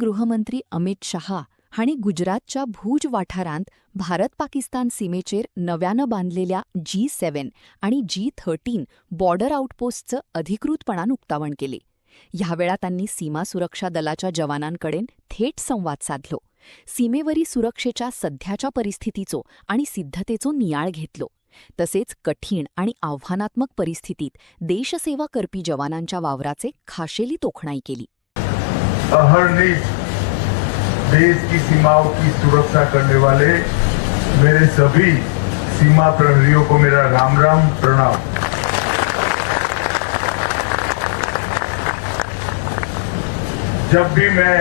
गृहमंत्री अमित शहा हांणी गुजरातच्या भूज वाठारांत भारत पाकिस्तान सीमेचेर नव्यानं बांदलेल्या G7 आणि G13 बॉर्डर आउटपोस्टचं अधिकृतपणान उक्तावण केली. ह्या वेळा तांणी सीमा सुरक्षा दलाच्या जवानांकडेन थेट संवाद साधलो. सीमेवरी सुरक्षेच्या सध्याच्या परिस्थितीचो आणि सिद्धतेचो नियाळ घेतलो. तसेच कठीण आणि आव्हानात्मक परिस्थितीत देशसेवा करपी जवानांच्या वावराचे खाशेली तोखणाई केली. अहर्निश देश की सीमाओं की सुरक्षा करने वाले मेरे सभी सीमा प्रहरियों को मेरा राम राम प्रणाम. जब भी मैं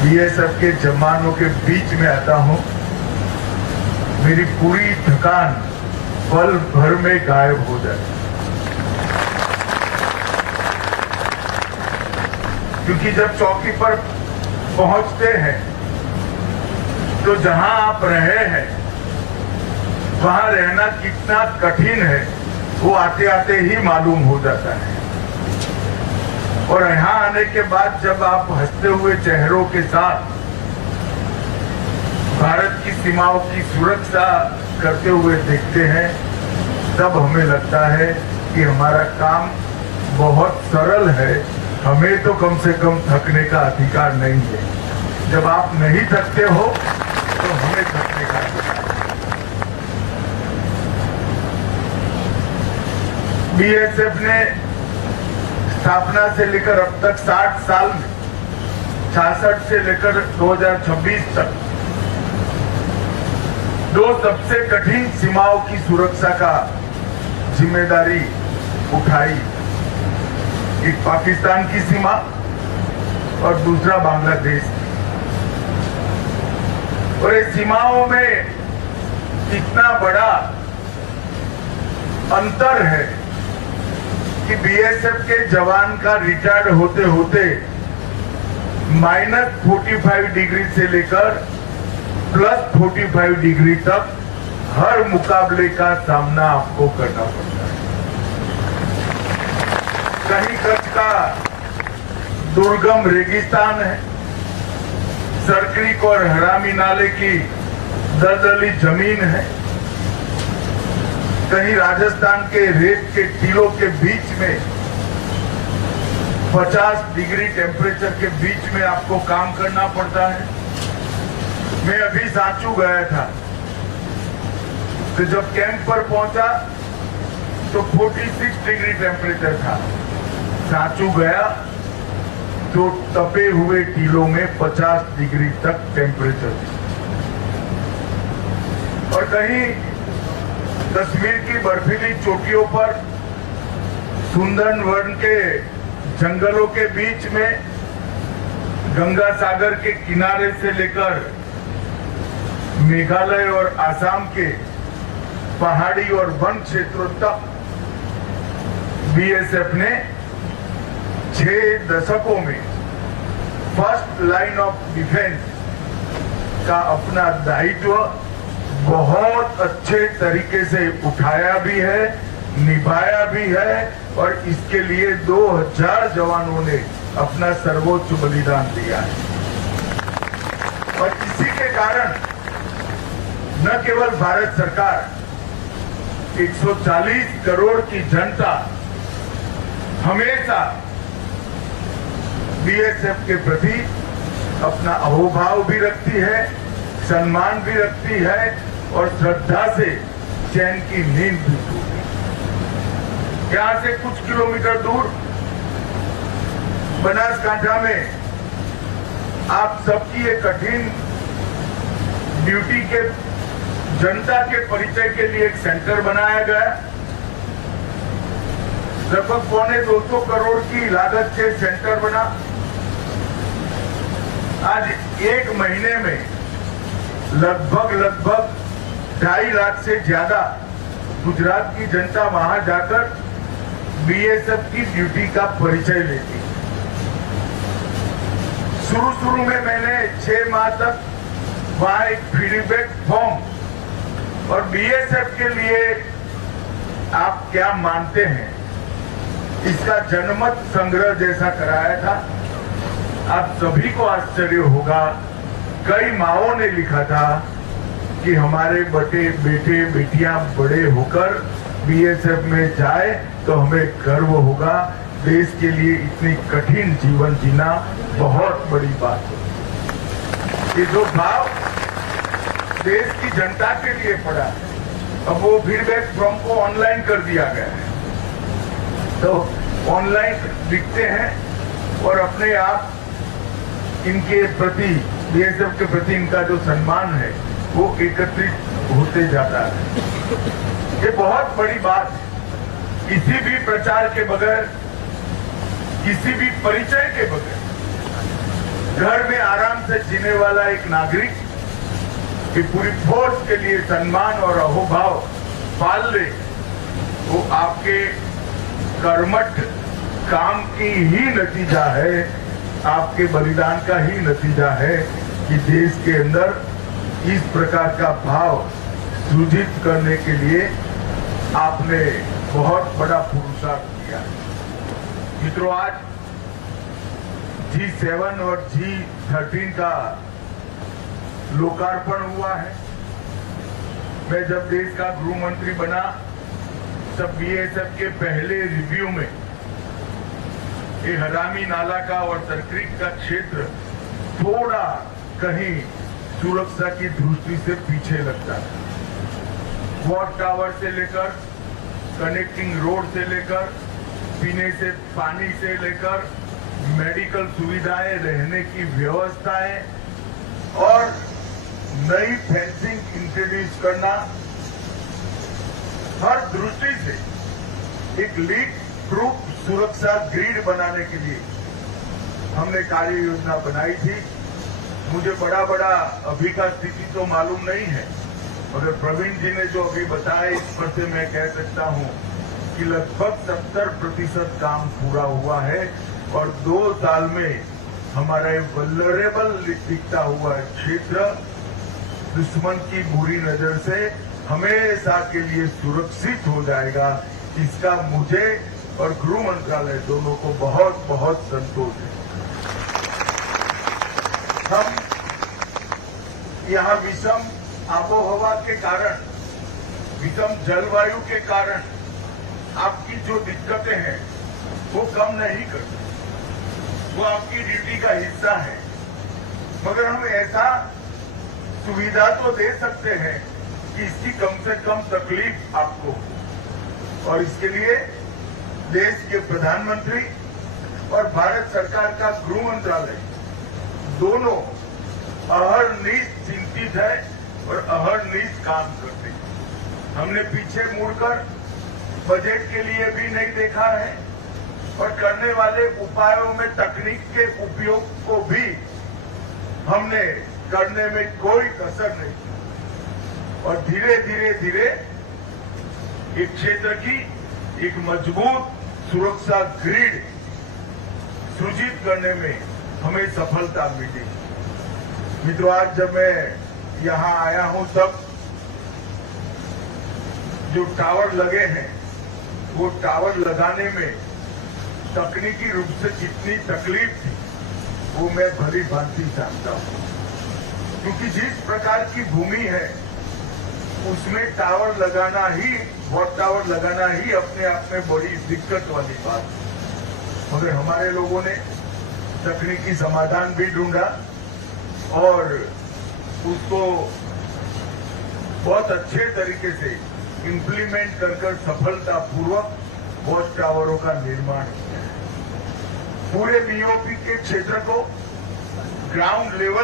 बीएसएफ के जवानों के बीच में आता हूं, मेरी पूरी थकान पल भर में गायब हो जाती है. क्योंकि जब चौकी पर पहुंचते हैं तो जहां आप रहे हैं वहां रहना कितना कठिन है वो आते आते ही मालूम हो जाता है. और यहां आने के बाद जब आप हंसते हुए चेहरों के साथ भारत की सीमाओं की सुरक्षा करते हुए देखते हैं, तब हमें लगता है कि हमारा काम बहुत सरल है. हमें तो कम से कम थकने का अधिकार नहीं है. जब आप नहीं थकते हो तो हमें थकने का अधिकार है. बीएसएफ ने स्थापना से लेकर अब तक 60 साल में 66 से लेकर 2026 तक दो सबसे कठिन सीमाओं की सुरक्षा का जिम्मेदारी उठाई. एक पाकिस्तान की सीमा और दूसरा बांग्लादेश की. और इस सीमाओं में इतना बड़ा अंतर है कि बीएसएफ के जवान का रिटायर्ड होते होते -45 डिग्री से लेकर +45 डिग्री तक हर मुकाबले का सामना आपको करना पड़ता है. कहीं कच्छ का दुर्गम रेगिस्तान है, सरक्रीक और हरामी नाले की दलदली जमीन है, कहीं राजस्थान के रेत के टीलों के बीच में 50 डिग्री टेम्परेचर के बीच में आपको काम करना पड़ता है. मैं अभी सांचू गया था, तो जब कैंप पर पहुंचा तो 46 डिग्री टेम्परेचर था. सांचू गया तो तपे हुए टीलों में 50 डिग्री तक टेम्परेचर था. और कहीं कश्मीर की बर्फीली चोटियों पर सुंदरवन के जंगलों के बीच में गंगा सागर के किनारे से लेकर मेघालय और आसाम के पहाड़ी और वन क्षेत्रों तक बीएसएफ ने 6 दशकों में फर्स्ट लाइन ऑफ डिफेंस का अपना दायित्व बहुत अच्छे तरीके से उठाया भी है, निभाया भी है. और इसके लिए 2000 जवानों ने अपना सर्वोच्च बलिदान दिया है. और इसी के कारण न केवल भारत सरकार, 140 करोड़ की जनता हमेशा बीएसएफ के प्रति अपना अहोभाव भी रखती है, सम्मान भी रखती है और श्रद्धा से चैन की नींद भी सोती है. यहां से कुछ किलोमीटर दूर बनासकांठा में आप सबकी एक कठिन ड्यूटी के जनता के परिचय के लिए एक सेंटर बनाया गया. लगभग 250 करोड़ की लागत से सेंटर बना. आज एक महीने में लगभग 2.5 लाख से ज्यादा गुजरात की जनता वहां जाकर बीएसएफ की ड्यूटी का परिचय लेती. शुरू में मैंने 6 माह तक वहां एक फीडबैक फॉर्म और बीएसएफ के लिए आप क्या मानते हैं इसका जनमत संग्रह जैसा कराया था. आप सभी को आश्चर्य होगा, कई माओं ने लिखा था कि हमारे बेटे बेटियां बड़े होकर बीएसएफ में जाए तो हमें गर्व होगा। देश के लिए इतनी कठिन जीवन जीना बहुत बड़ी बात है। ये जो भाव देश की जनता के लिए पड़ा है, अब वो फीडबैक फॉर्म को ऑनलाइन कर दिया गया है, तो ऑनलाइन लिखते हैं और अपने आप इनके प्रति, बीएसएफ के प्रति इनका जो सम्मान है वो एकत्रित होते जाता है। ये बहुत बड़ी बात है। किसी भी प्रचार के बगैर, किसी भी परिचय के बगैर घर में आराम से जीने वाला एक नागरिक की पूरी फोर्स के लिए सम्मान और अहोभाव पाल ले, वो आपके कर्मठ काम की ही नतीजा है, आपके बलिदान का ही नतीजा है कि देश के अंदर इस प्रकार का भाव सृजित करने के लिए आपने बहुत बड़ा पुरुषार्थ किया। मित्रों, आज G7 और G13 का लोकार्पण हुआ है। मैं जब देश का गृह मंत्री बना तब बीएसएफ के पहले रिव्यू में ये हरामी नाला का और तरक्रीक का क्षेत्र थोड़ा कहीं सुरक्षा की दृष्टि से पीछे लगता है। वॉच टावर से लेकर कनेक्टिंग रोड से लेकर पीने से पानी से लेकर मेडिकल सुविधाएं, रहने की व्यवस्थाएं और नई फेंसिंग इंट्रोड्यूस करना, हर दृष्टि से एक लीक प्रूफ सुरक्षा ग्रिड बनाने के लिए हमने कार्य योजना बनाई थी। मुझे बड़ा अभी का स्थिति तो मालूम नहीं है, मगर प्रवीण जी ने जो अभी बताया इस पर से मैं कह सकता हूं कि लगभग 70% काम पूरा हुआ है और 2 साल में हमारा वल्नरेबल दिखता हुआ क्षेत्र दुश्मन की बुरी नजर से हमेशा के लिए सुरक्षित हो जाएगा। इसका मुझे और गृह मंत्रालय दोनों को बहुत संतोष है। हम यहाँ विषम आबोहवा के कारण, विषम जलवायु के कारण आपकी जो दिक्कतें हैं वो कम नहीं करते, वो आपकी ड्यूटी का हिस्सा है, मगर हम ऐसा सुविधा तो दे सकते हैं कि इसकी कम से कम तकलीफ आपको हो। और इसके लिए देश के प्रधानमंत्री और भारत सरकार का गृह मंत्रालय दोनों अहरनिश चिंतित है और अहरनिश काम करते हैं। हमने पीछे मुड़कर बजट के लिए भी नहीं देखा है और करने वाले उपायों में तकनीक के उपयोग को भी हमने करने में कोई कसर नहीं की और धीरे एक क्षेत्र की एक मजबूत सुरक्षा ग्रिड सृजित करने में हमें सफलता मिली। मित्रों, आज जब मैं यहाँ आया हूं तब जो टावर लगे हैं वो टावर लगाने में तकनीकी रूप से कितनी तकलीफ थी वो मैं भली भांति जानता हूं, क्योंकि जिस प्रकार की भूमि है उसमें टावर लगाना ही, वॉच टावर लगाना ही अपने आप में बड़ी दिक्कत वाली बात है। मगर हमारे लोगों ने तकनीकी समाधान भी ढूंढा और उसको बहुत अच्छे तरीके से इम्प्लीमेंट कर सफलतापूर्वक वॉच टावरों का निर्माण किया है। पूरे बीओपी के क्षेत्र को ग्राउंड लेवल